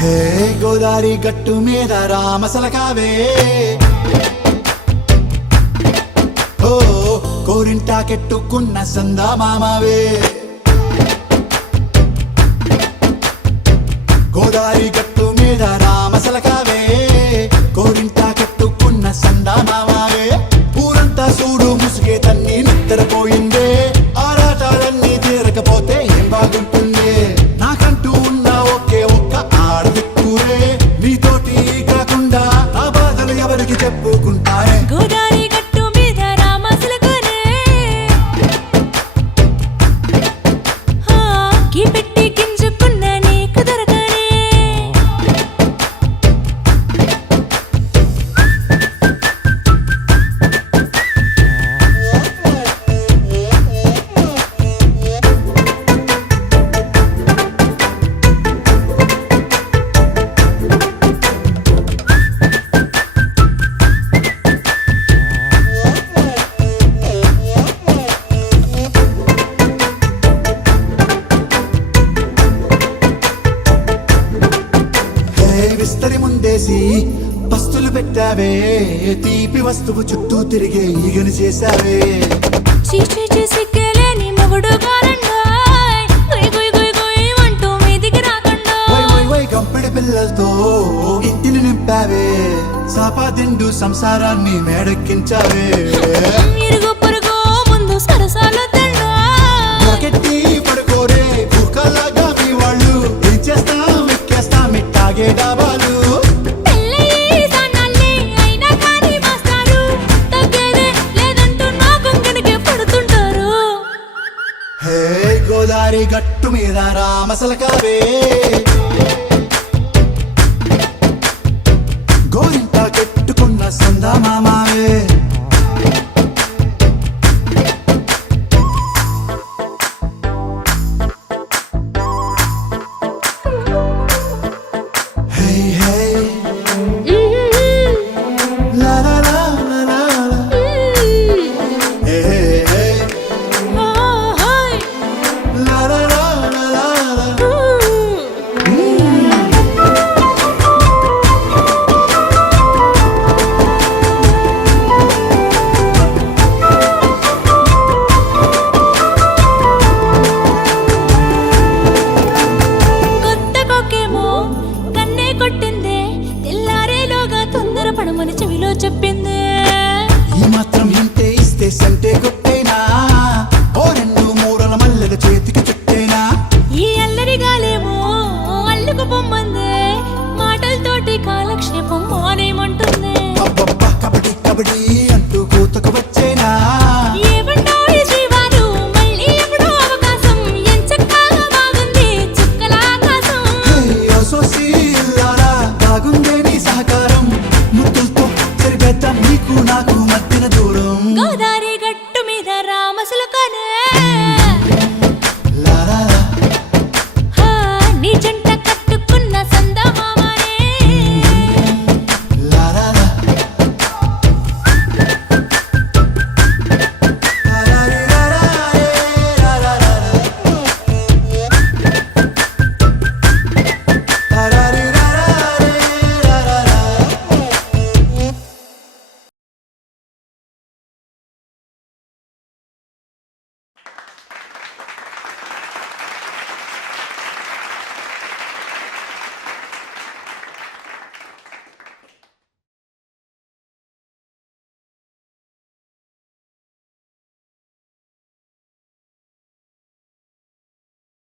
హే గోదారి గట్టు మీద రామసలకావే ఓ కోరింటా కెట్టుకున్న సందా మామావే గోదారి గట్టు మీద రామసలకావే కోరింటా కెట్టుకున్న సందా మామావే ఊరంతా సూడు ముసుగే తన్ని నిద్రపోయిందే ఆరాటాలన్నీ తీరకపోతే ఏం బాగుంటుంది నాకంటూ ఉన్న ఒకే ఒక్క ఆడదిక్కురే నీతోటి కాకుండా నా బాధలు ఎవరికి చెప్పుకుంటారే గోదారి గట్టు మీద రామసలకానే కీ పెట్టి గింజుకున్న నీకు దొరకనే విస్తరి ముందేసి పస్తులు పెట్టావే తీపి వస్తువు చుట్టూ తిరిగే ఈగను చేశావే చీచీ చేసి కేలేని మొగుడు కారండాయ్ గుయ్ గుయ్ గుయ్ గుయ్ అంటూ మీదికి రాకుండా వై గంపెడి పిల్లలతో ఇంటిని నింపావే సాపాదిండు సంసారాన్ని మేడెక్కించావే ఇరుగు పొరుగు ముందు సరసాలు తిన్నా రాకెట్టి పడుకోరే భూకల్లాగా మీ వాళ్ళు ఏం చేస్తాం ఎక్కేస్తాం ఇట్టాగే డాబాలు పెళ్ళయి సన్నాళ్ళే అయినా కానీ మాస్తారు తగ్గేదే లేదంటూ నా కొంగనికే పడుతుంటారు హే గోదారి గట్టు మీద రామసలకావే గోరింట కెట్టుకున్న సందా మామావే హే హే లా లా లా లా లా లా. హే హే హే ఓహోయ్ లా లా లా లా లా లా. కొత్త కొక్కేమో కన్నే కొట్టిందే తెల్లారేలోగా తొందర పడమని చెవిలో చెప్పిందే ఈ మాత్రం ఇంటే ఇస్తే సంటే కొట్టేనా ఓ రెండు మూరల మల్లెల చేతికి చుట్టేనా ఈ అల్లరి గాలేమో అల్లుకు పొమ్మందే మాటలతోటి కాలక్షేపం మానేమంటుందే అబ్బబ్బా కబడ్డీ కబడ్డీ